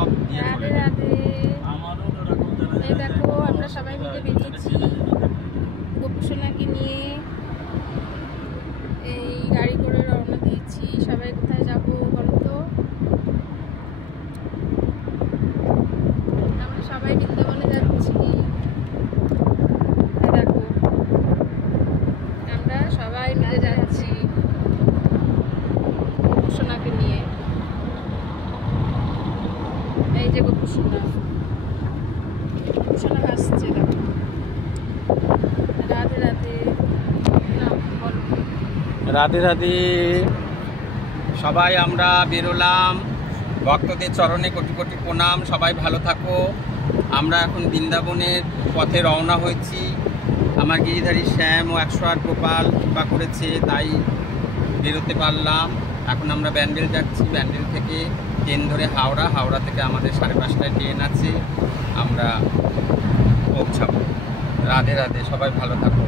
সব দিয়ে রাধে রাধে। এই দেখো আমরা সবাই মিলে বেরিয়েছি গোপুসোনাকে নিয়ে, এই গাড়ি করে রওনা দিয়েছি। সবাই কোথায় যাব বলো তো? আমরা সবাই বৃন্দাবনে যাচ্ছি। দেখো আমরা সবাই মিলে যাচ্ছি গোপুসোনাকে নিয়ে। এই যে গোপুসোনা, গোপুসোনা হাসছে দেখো। রাধে রাধে। না বলো। রাধে রাধে। সবাই আমরা বেরোলাম, ভক্তদের চরণে কোটি কোটি প্রণাম। সবাই ভালো থাকো। আমরা এখন বৃন্দাবনের পথে রওনা হয়েছি। আমার গিরিধারী শ্যাম ও 108 গোপাল কৃপা করেছে, তাই বেরোতে পারলাম। এখন আমরা ব্যান্ডেল যাচ্ছি। ব্যান্ডেল থেকে ট্রেন ধরে হাওড়া, হাওড়া থেকে আমাদের 5:30টায় ট্রেন আছে, আমরা পৌঁছাবো। রাধে রাধে, সবাই ভালো থাকো।